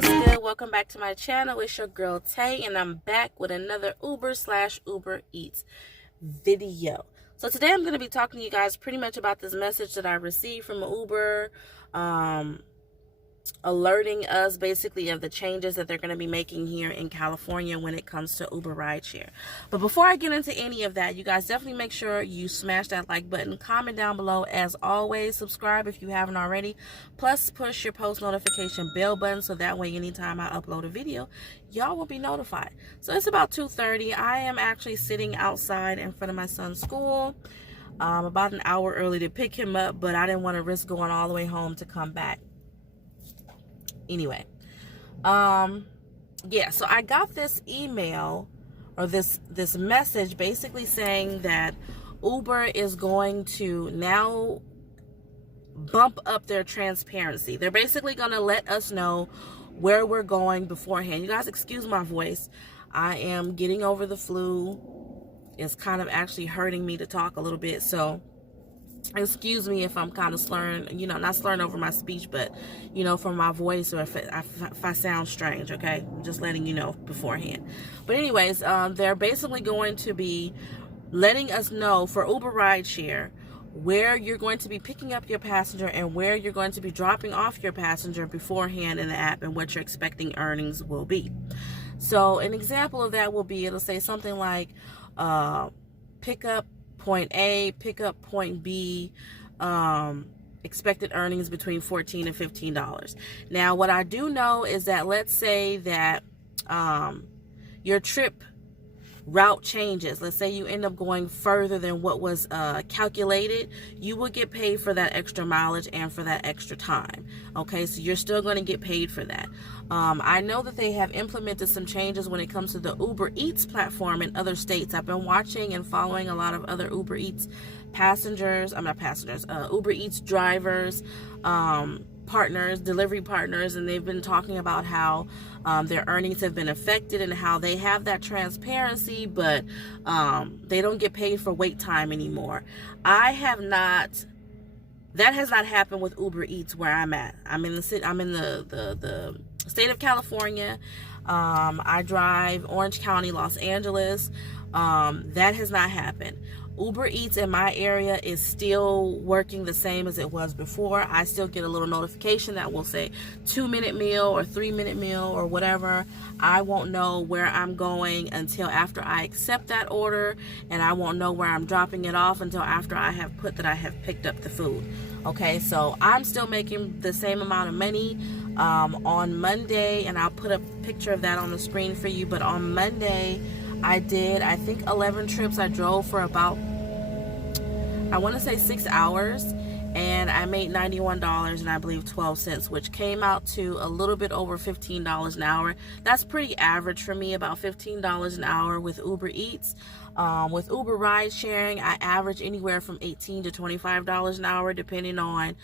what's good? Welcome back to my channel. It's your girl Tay, and I'm back with another Uber Eats video. So today I'm going to be talking to you guys pretty much about this message that I received from Uber, alerting us basically of the changes that they're going to be making here in California when it comes to Uber rideshare. But before I get into any of that, you guys definitely make sure you smash that like button, comment down below, as always, subscribe if you haven't already, plus push your post notification bell button so that way anytime I upload a video, y'all will be notified. So it's about 2:30. I am actually sitting outside in front of my son's school. About an hour early to pick him up, but I didn't want to risk going all the way home to come back. Anyway, yeah, so I got this email or this message basically saying that Uber is going to now bump up their transparency. They're basically going to let us know where we're going beforehand. You guys excuse my voice. I am getting over the flu. It's kind of actually hurting me to talk a little bit, so excuse me if I'm kind of slurring, not slurring over my speech, but, from my voice, or if I sound strange, okay? I'm just letting you know beforehand. But anyways, they're basically going to be letting us know for Uber rideshare where you're going to be picking up your passenger and where you're going to be dropping off your passenger beforehand in the app, and what your expecting earnings will be. So an example of that will be, it'll say something like, pick up point A, pick up point B, expected earnings between $14 and $15. Now, what I do know is that, let's say that your trip route changes. Let's say you end up going further than what was calculated. You will get paid for that extra mileage and for that extra time. Okay, so you're still going to get paid for that. I know that they have implemented some changes when it comes to the Uber Eats platform in other states. I've been watching and following a lot of other Uber Eats Uber Eats drivers, partners, delivery partners, and they've been talking about how their earnings have been affected and how they have that transparency, but they don't get paid for wait time anymore. That has not happened with Uber Eats where I'm at. I'm in the state of California. I drive Orange County, Los Angeles. That has not happened. Uber Eats in my area is still working the same as it was before. I still get a little notification that will say 2-minute meal or 3-minute meal or whatever. I won't know where I'm going until after I accept that order, and I won't know where I'm dropping it off until after I have put that I have picked up the food. Okay, so I'm still making the same amount of money on Monday, and I'll put a picture of that on the screen for you. But on Monday, I did, I think, 11 trips. I drove for about, I want to say 6 hours, and I made $91 and I believe 12 cents, which came out to a little bit over $15 an hour. That's pretty average for me, about $15 an hour with Uber Eats. With Uber ride sharing, I average anywhere from $18 to $25 an hour, depending on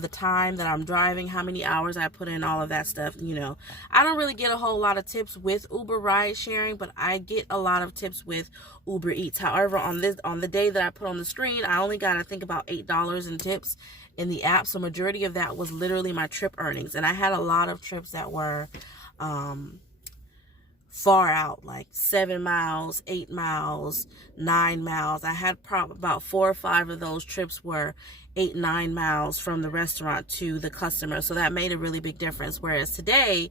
the time that I'm driving, how many hours I put in, all of that stuff. I don't really get a whole lot of tips with Uber ride sharing, but I get a lot of tips with Uber Eats. However, on the day that I put on the screen, I only got, I think, about $8 in tips in the app. So majority of that was literally my trip earnings, and I had a lot of trips that were far out, like 7 miles, 8 miles, 9 miles. I had about 4 or 5 of those trips were 8-9 miles from the restaurant to the customer. So that made a really big difference. Whereas today's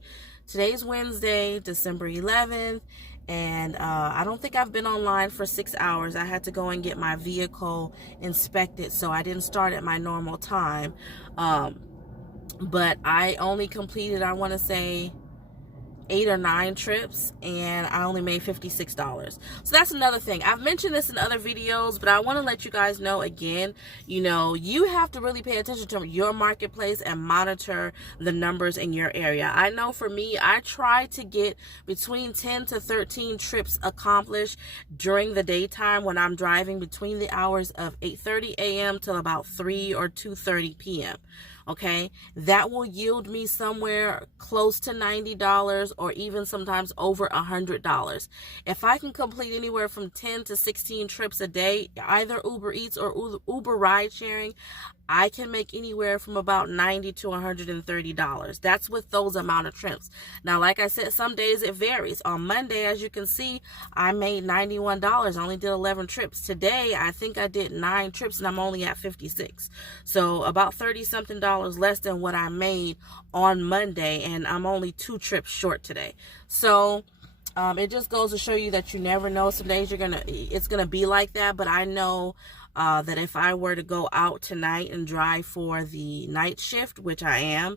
Wednesday, December 11th, and I don't think I've been online for 6 hours. I had to go and get my vehicle inspected, so I didn't start at my normal time. But I only completed, I want to say, 8 or 9 trips, and I only made $56. So that's another thing. I've mentioned this in other videos, but I want to let you guys know again, you have to really pay attention to your marketplace and monitor the numbers in your area. I know for me, I try to get between 10 to 13 trips accomplished during the daytime when I'm driving between the hours of 8:30 a.m. till about 3 or 2:30 p.m. Okay, that will yield me somewhere close to $90 or even sometimes over $100. If I can complete anywhere from 10 to 16 trips a day, either Uber Eats or Uber ride sharing, I can make anywhere from about $90 to $130. That's with those amount of trips. Now, like I said, some days it varies. On Monday, as you can see, I made $91. I only did 11 trips. Today, I think I did 9 trips and I'm only at 56. So about 30 something dollars less than what I made on Monday, and I'm only 2 trips short today. So it just goes to show you that you never know. Some days it's gonna be like that, but I know that if I were to go out tonight and drive for the night shift, which I am,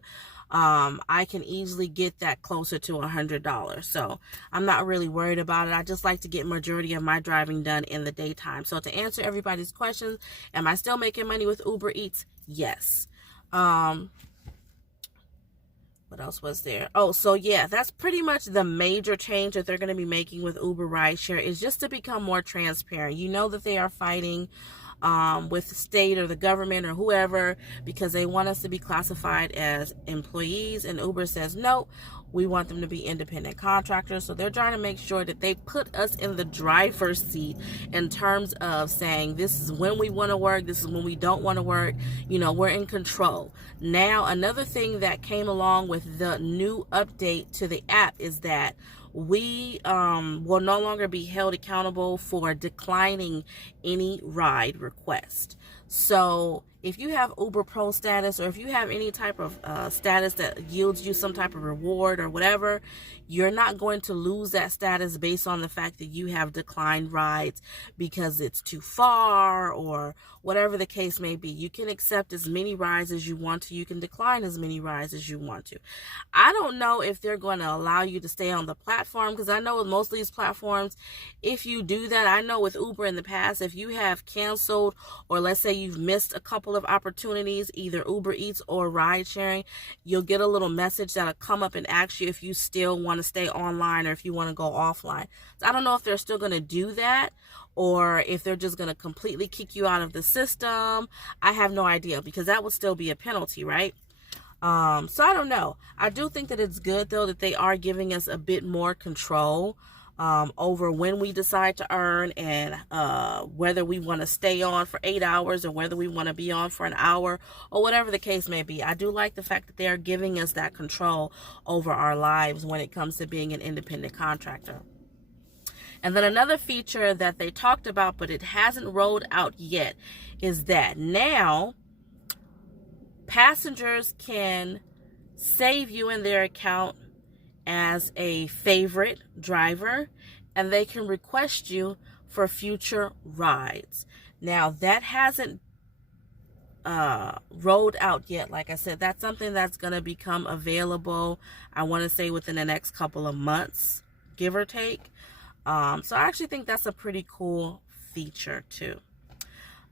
I can easily get that closer to $100. So I'm not really worried about it. I just like to get majority of my driving done in the daytime. So to answer everybody's questions, am I still making money with Uber Eats? Yes. What else was there? Oh, so yeah, that's pretty much the major change that they're going to be making with Uber Rideshare, is just to become more transparent. You know that they are fighting with the state or the government or whoever, because they want us to be classified as employees, and Uber says no, we want them to be independent contractors. So they're trying to make sure that they put us in the driver's seat in terms of saying, this is when we want to work, this is when we don't want to work. You know, we're in control. Now, another thing that came along with the new update to the app is that we will no longer be held accountable for declining any ride request. So if you have Uber Pro status, or if you have any type of status that yields you some type of reward or whatever, you're not going to lose that status based on the fact that you have declined rides because it's too far or whatever the case may be. You can accept as many rides as you want to. You can decline as many rides as you want to. I don't know if they're going to allow you to stay on the platform, because I know with most of these platforms, if you do that, I know with Uber in the past, if you have canceled, or let's say you've missed a couple of opportunities, either Uber Eats or ride sharing, you'll get a little message that'll come up and ask you if you still want to stay online or if you want to go offline. So I don't know if they're still going to do that, or if they're just going to completely kick you out of the system. I have no idea, because that would still be a penalty, right? So I don't know. I do think that it's good, though, that they are giving us a bit more control over when we decide to earn, and whether we want to stay on for 8 hours or whether we want to be on for an hour or whatever the case may be. I do like the fact that they are giving us that control over our lives when it comes to being an independent contractor. And then another feature that they talked about, but it hasn't rolled out yet, is that now passengers can save you in their account as a favorite driver, and they can request you for future rides. Now, that hasn't rolled out yet. Like I said, that's something that's going to become available, I want to say, within the next couple of months, give or take. So I actually think that's a pretty cool feature too.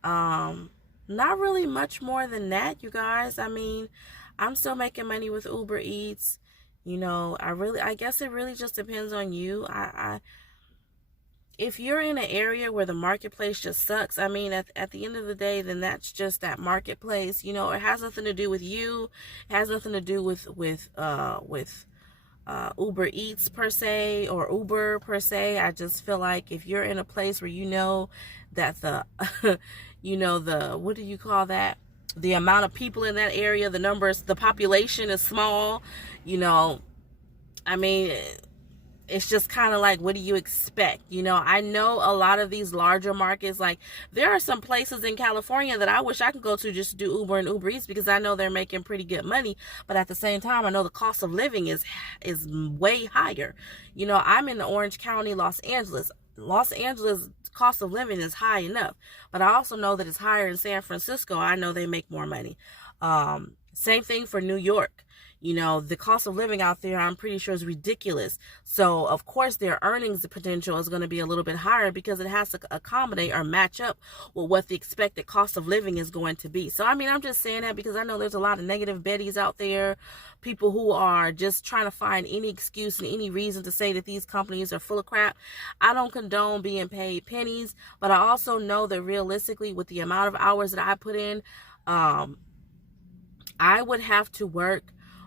Not really much more than that, you guys. I mean, I'm still making money with Uber Eats. You know, I guess it really just depends on you. If you're in an area where the marketplace just sucks, I mean, at the end of the day, then that's just that marketplace. You know, it has nothing to do with you. It has nothing to do with Uber Eats per se, or Uber per se. I just feel like if you're in a place where you know that what do you call that? The amount of people in that area, the population is small, you know, I mean, it's just kind of like, what do you expect? You know, I know a lot of these larger markets, like there are some places in California that I wish I could go to just to do Uber and Uber Eats, because I know they're making pretty good money. But at the same time, I know the cost of living is way higher. You know, I'm in Orange County, Los Angeles. Los Angeles cost of living is high enough, but I also know that it's higher in San Francisco. I know they make more money. Same thing for New York. You know, the cost of living out there, I'm pretty sure, is ridiculous. So, of course, their earnings potential is going to be a little bit higher, because it has to accommodate or match up with what the expected cost of living is going to be. So, I mean, I'm just saying that because I know there's a lot of negative Bettys out there, people who are just trying to find any excuse and any reason to say that these companies are full of crap. I don't condone being paid pennies, but I also know that realistically, with the amount of hours that I put in, I would have to work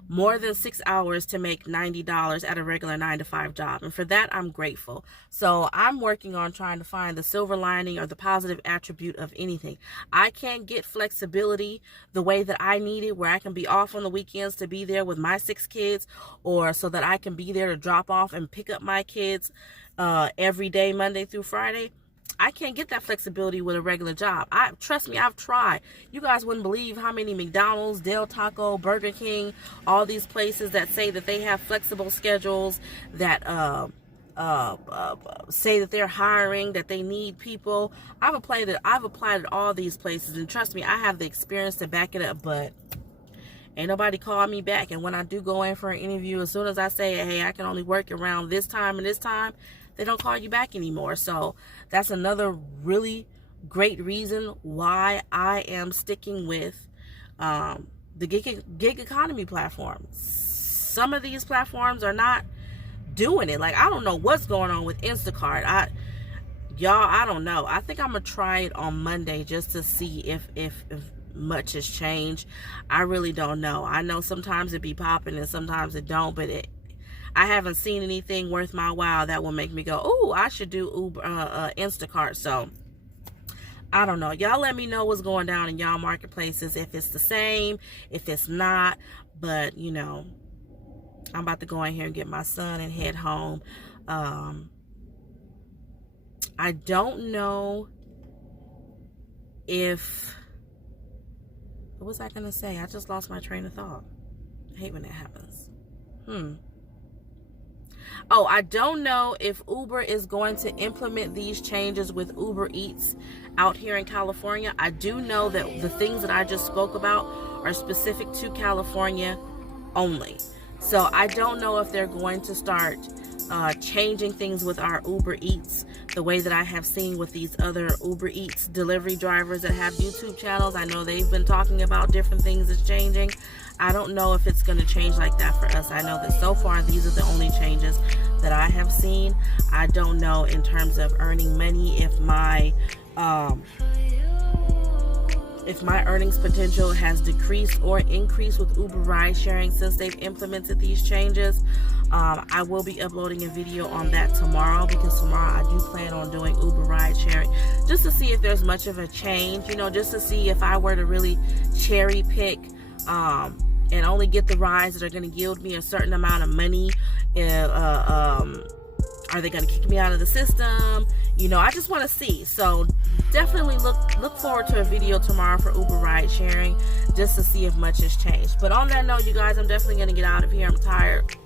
more than 6 hours to make $90 at a regular 9-to-5 job. And for that, I'm grateful. So I'm working on trying to find the silver lining or the positive attribute of anything. I can't get flexibility the way that I need it, where I can be off on the weekends to be there with my 6 kids, or so that I can be there to drop off and pick up my kids every day, Monday through Friday. I can't get that flexibility with a regular job. Trust me, I've tried. You guys wouldn't believe how many McDonald's, Del Taco, Burger King, all these places that say that they have flexible schedules, that say that they're hiring, that they need people. I've applied at all these places, and trust me, I have the experience to back it up, but ain't nobody called me back. And when I do go in for an interview, as soon as I say, hey, I can only work around this time and this time, they don't call you back anymore. So that's another really great reason why I am sticking with the gig economy platform. Some of these platforms are not doing it. Like, I don't know what's going on with Instacart. I don't know. I think I'm gonna try it on Monday just to see if much has changed. I really don't know. I know sometimes it be popping and sometimes it don't, but I haven't seen anything worth my while that will make me go, oh, I should do Uber, Instacart. So I don't know. Y'all let me know what's going down in y'all marketplaces, if it's the same, if it's not. But, you know, I'm about to go in here and get my son and head home. I don't know if... What was I going to say? I just lost my train of thought. I hate when that happens. Oh, I don't know if Uber is going to implement these changes with Uber Eats out here in California. I do know that the things that I just spoke about are specific to California only. So I don't know if they're going to start changing things with our Uber Eats the way that I have seen with these other Uber Eats delivery drivers that have YouTube channels. I know they've been talking about different things that's changing. I don't know if it's going to change like that for us. I know that so far these are the only changes that I have seen. I don't know in terms of earning money if my earnings potential has decreased or increased with Uber ride sharing since they've implemented these changes. I will be uploading a video on that tomorrow, because tomorrow I do plan on doing Uber ride sharing just to see if there's much of a change, you know, just to see if I were to really cherry pick and only get the rides that are going to yield me a certain amount of money. Are they going to kick me out of the system? You know, I just want to see. So definitely look forward to a video tomorrow for Uber ride sharing, just to see if much has changed. But on that note, you guys, I'm definitely going to get out of here. I'm tired.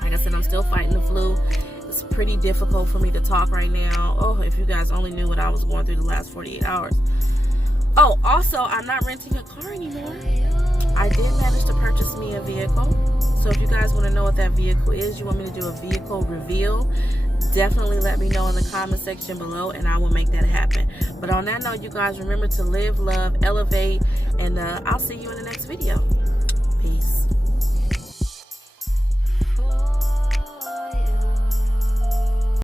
Like I said, I'm still fighting the flu. It's pretty difficult for me to talk right now. Oh, if you guys only knew what I was going through the last 48 hours. Oh, also, I'm not renting a car anymore. I did manage to purchase me a vehicle. So if you guys want to know what that vehicle is, you want me to do a vehicle reveal, definitely let me know in the comment section below, and I will make that happen. But on that note, you guys, remember to live, love, elevate, and I'll see you in the next video. Peace.